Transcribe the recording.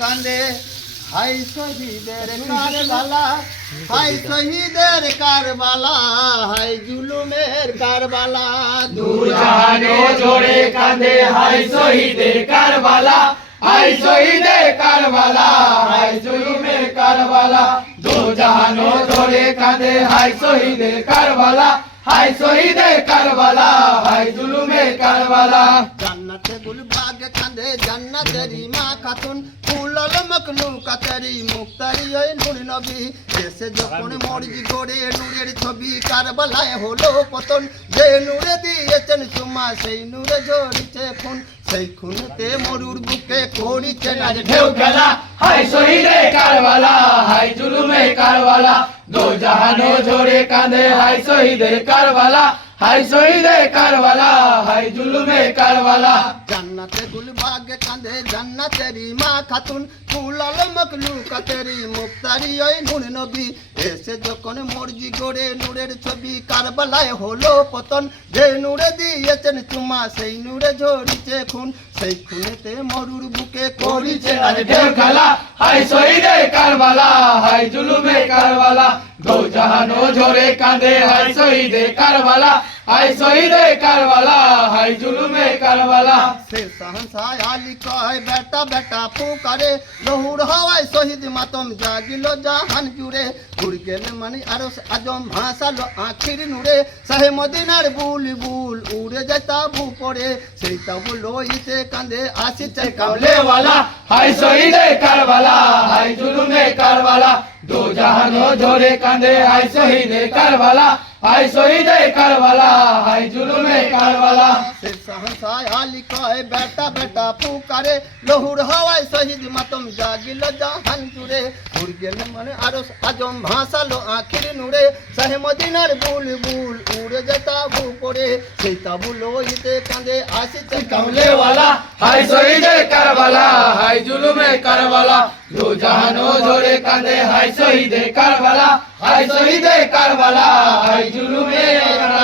কান্দে হাই শহীদের কারবালা হাই শহীদের কারবালা হাই জুলুমের কারবালা। দু জাহানো জোরে কাঁদে হাই শহীদে কারবালা হাই শহীদে কারবালা হাই জুলুমে কারবালা। দু জাহানো জোরে কাঁদে হাই শহীদে কারবালা হাই শহীদে কারবালা হাই জুলুমে কারবালা। জান্নাতে গুলবাগ কান্দে জান্নাতেরি মা খাতুন। ফুলল মকলু কাতারি মুক্তারি ওই নূর নবী। দেশে যখন মর্জি গড়ে নূরের ছবি কারবালায় হলো পতন। যে নূরে দিয়েছেন সুমা সেই নূরে ঝরিছে খুন। সেই খুনতে মরুর বুকে করিছে না ঢেউ খেলা হাই শহীদে কারবালা হাই জুলুমে কারবালা। দো জাহানো কাঁদে হাই শহীদে কারবালা হাই শহীদে কারবালা হাই জুলুমে কারবালা। জান্নাতে গুলবাগ জান্নাতেরি মা খাতুন মুক্তারি ওই নুন নবী। এসে যখন মর্জি গড়ে নূরের ছবি কারবালায় হলো পতন। যে নূরে দিয়েছেন চুমা সেই নূরে ঝরিছে খুন। সেই খুনেতে মরুর বুকে করিছে আজ ঢেউ খেলা। হাই শহীদে वाला करबला है जुलुम वाला दो जहानो झोरे कांधे वाला शहीद करबला दे शहीद वाला है जुलुम कल वाला। से सहनसाय आली कहे बेटा बेटा पुकारे। लहुर हवाय शहीद मातम जागिलो जाहान जुरे गुरगेल मानी आरस आज़म भासालो आखिर नुरे साहे मदिनार बुलबुल उड़े जाता भूपरे से तब लोईते कंधे आशिचे कमले वाला हाय शहीद कल वाला हाय जुलुमे कल वाला। दो जहानो जोरे कंधे हाय शहीद कल वाला हाय शहीद कल वाला। কারবালা সে সহনসায় আলী কয় বেটা বেটা পুকারে লহুর হওয়ায় শহীদ মাতম জাগিল জাহান জুড়ে ঘুর গেলে মানে আরো আজম ভাসালো আখির নুরে সাহে মদিনার বুল বুল উড়ে যায় তাবু পড়ে সেই তাবু লইতে কান্দে আসিছে কামলেওয়ালা হাই শহীদে কারবালা হাই জুলুমে কারবালা দো জাহানো জোরে কাঁদে হাই শহীদে কারবালা হাই শহীদে কারবালা হাই জুলুমে কারবালা